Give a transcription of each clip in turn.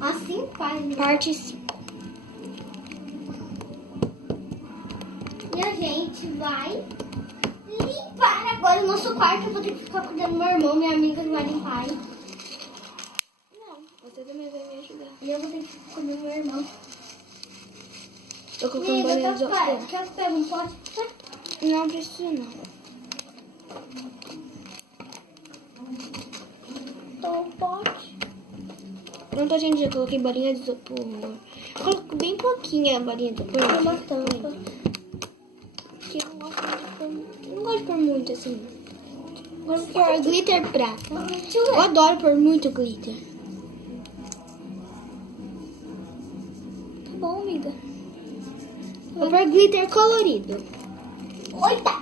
Assim faz, né? Parte 5. E a gente vai limpar agora o nosso quarto. Eu vou ter que ficar cuidando do meu irmão, minha amiga vai limpar. Não, você também vai me ajudar. E eu vou ter que ficar cuidando do meu irmão. Tô colocando Amiga, bolinha de quer isopor. que eu pegue um pote? Não precisa, não. Tô um pote. Pronto, gente, já coloquei bolinha de isopor. Coloco bem pouquinha a bolinha de isopor. Uma tampa. Porque eu não gosto de pôr muito assim. Vou pôr glitter prata. Eu adoro pôr muito glitter. Tá bom, amiga. Vou pôr glitter colorido. Oita!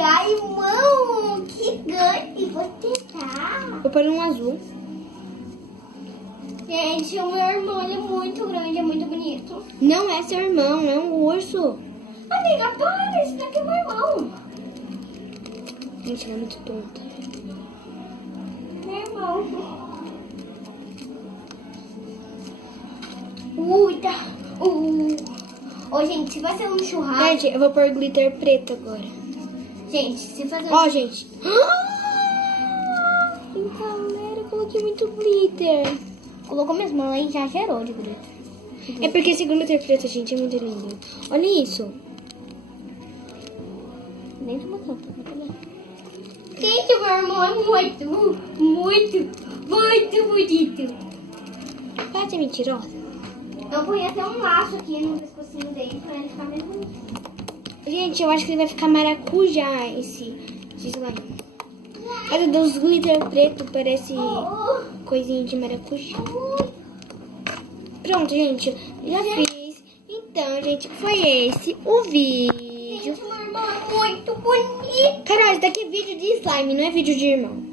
Ai, irmão! Que grande! Vou tentar. Vou pôr um azul. Gente, o meu irmão ele é muito grande, é muito bonito. Não é seu irmão, não é um urso. Amiga, para! Esse daqui é meu irmão. Gente, ela é muito tonta. Meu irmão. Tá. Ô, gente, se vai ser um churrasco... Gente, eu vou pôr glitter preto agora. Gente, se fazer... Ó, gente. Galera, eu coloquei muito glitter. Colocou mesmo, ela exagerou de glitter. É porque esse glitter preto, gente, é muito lindo. Olha isso. Nem tô mostrando, tá vendo? Gente, o meu irmão é muito bonito. Para de ser mentirosa. Eu ponho até um laço aqui no pescocinho dele pra ele ficar mais bonito. Gente, eu acho que ele vai ficar maracujá, esse slime. Olha, dos glitter preto, parece coisinha de maracujá. Pronto, gente, já fiz. Então, gente, foi esse o vídeo. Gente, meu irmão é muito bonito. Caralho, isso daqui é vídeo de slime, não é vídeo de irmão.